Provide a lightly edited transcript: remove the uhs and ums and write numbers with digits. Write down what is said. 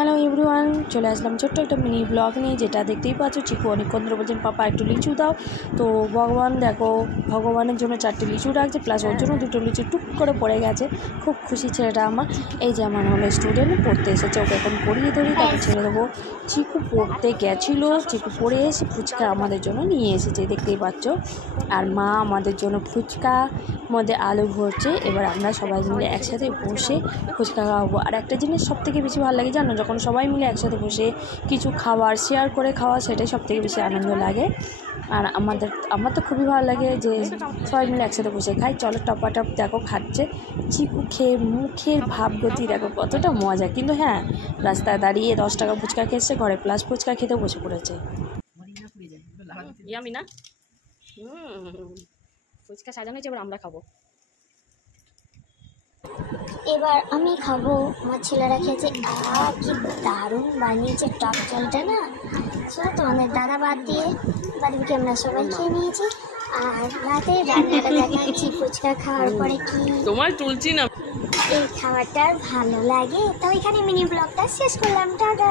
Hello everyone, চলে আসলাম ছোট্ট একটা মিনি ব্লগ নিয়ে। যেটা দেখতেই পাচ্ছ, চিকু অনেকক্ষণ ধরে বলছেন পাপা একটু লিচু দাও। তো ভগবান দেখো, ভগবানের জন্য 4টে লিচু রাখছে, প্লাস ওর জন্য 2টো লিচু টুক করে পড়ে গেছে। খুব খুশি ছেলেটা আমার। এই যে আমার হলো স্টুডেন্ট, পড়তে এসেছে, ওকে এখন পড়িয়ে ধরি, তারপর ছেড়ে দেবো। চিকু পড়তে গেছিলো, চিকু পড়ে এসে ফুচকা আমাদের জন্য নিয়ে এসেছে, দেখতেই পাচ্ছ। আর মা আমাদের জন্য ফুচকা মধ্যে আলু ভরছে। এবার আমরা সবাই মিলে একসাথে বসে ফুচকা খাওয়াবো। আর একটা জিনিস সবথেকে বেশি ভালো লাগে জানো, যখন সবাই মিলে একসাথে বসে কিছু খাবার শেয়ার করে খাওয়া, সেটাই সবথেকে বেশি আনন্দ লাগে। আর আমার তো খুবই ভালো লাগে যে সবাই মিলে একসাথে বসে খাই। চলো টপাটপ দেখো খাচ্ছে চিকু, খেয়ে মুখের ভাবগতি দেখো কতটা মজা। কিন্তু হ্যাঁ, রাস্তায় দাঁড়িয়ে 10 টাকা ফুচকা খেয়েছে, ঘরে প্লাস ফুচকা খেতে বসে পড়েছে। ইয়ামি না, ফুচকা সাজানো হয়েছে, এবার আমরা খাবো। এবার আমি খাবো। আমার ছেলেরা খেয়েছে, কি দারুণ বানিয়েছে টক জলটা না। শুধু তোমাদের দাদা বাদ দিয়ে বাড়িকে আমরা সবাই খেয়ে নিয়েছি। আর রাতে রান্নাটা দেখাচ্ছি ফুচকা খাওয়ার পরে কি তোমার তুলছি না, এই খাবারটা ভালো লাগে। তো এখানে মিনি ব্লগটা শেষ করলাম, টাটা।